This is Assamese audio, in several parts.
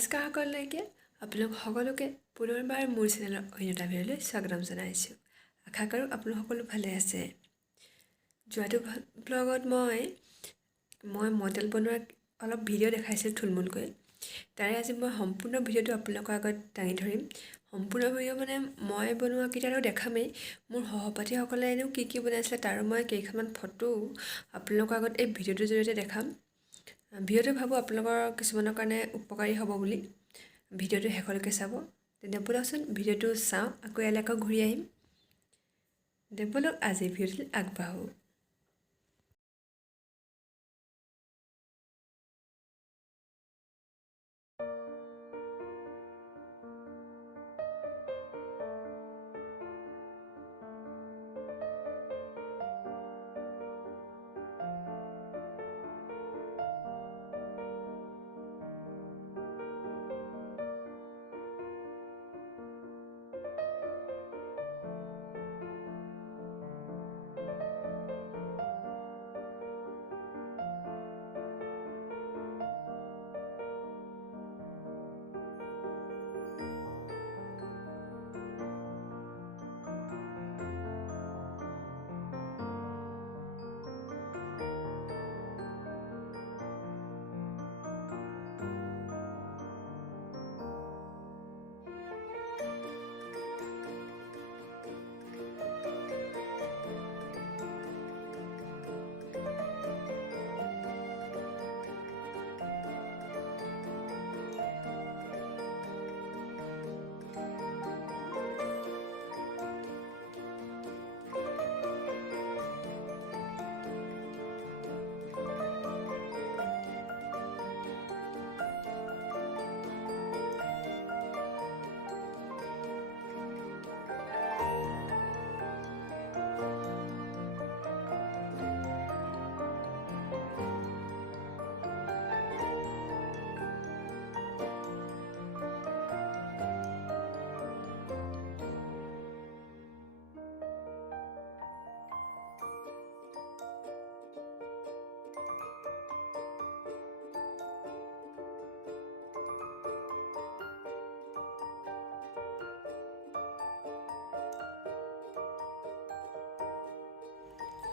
নমস্কাৰ সকলোকে আপোনালোক সকলোকে পুনৰবাৰ মোৰ চেনেলৰ অন্য এটা ভিডিঅ'লৈ স্বাগতম জনাইছোঁ। আশা কৰোঁ আপোনালোক সকলো ভালে আছে। যোৱাটো ব্লগত মই মডেল বনোৱাৰ অলপ ভিডিঅ' দেখাইছিলোঁ থুলমূলকৈ। তাৰে আজি মই সম্পূৰ্ণ ভিডিঅ'টো আপোনালোকৰ আগত দাঙি ধৰিম। সম্পূৰ্ণ ভিডিঅ' মানে মই বনোৱাকেইটাৰো দেখামেই, মোৰ সহপাঠীসকলে এনেও কি বনাইছিলে তাৰো মই কেইখনমান ফটো আপোনালোকৰ আগত এই ভিডিঅ'টোৰ জৰিয়তে দেখাম। ভিডিঅ'টো ভাবোঁ আপোনালোকৰ কিছুমানৰ কাৰণে উপকাৰী হ'ব বুলি। ভিডিঅ'টো শেষলৈকে চাব। তেন্তে ব'লকচোন ভিডিঅ'টো চাওঁ, আকৌ ইয়ালৈ ঘূৰি আহিম। ব'লক আজি ভিডিঅ'টো আগবাঢ়োঁ।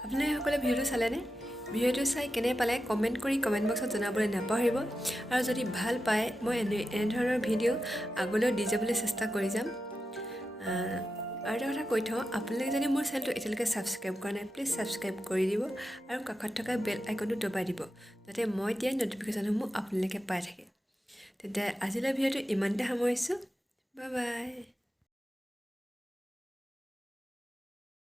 আপোনালোকে ভিডিঅ'টো চালেনে? ভিডিঅ'টো চাই কেনে পালে কমেণ্ট কৰি কমেণ্ট বক্সত জনাবলৈ নাপাহৰিব। আৰু যদি ভাল পায় মই এনেধৰণৰ ভিডিঅ' আগলৈও দি যাবলৈ চেষ্টা কৰি যাম। আৰু এটা কথা কৈ থওঁ, আপোনালোকে যদি মোৰ চেনেলটো এতিয়ালৈকে ছাবস্ক্ৰাইব কৰা নাই, প্লিজ ছাবস্ক্ৰাইব কৰি দিব আৰু কাষত থকা বেল আইকনটো দবাই দিব, যাতে মই দিয়া ন'টিফিকেশ্যনসমূহ আপোনালোকে পাই থাকে। তেন্তে আজিলৈ ভিডিঅ'টো ইমানতে সামৰিছোঁ। Bye bye.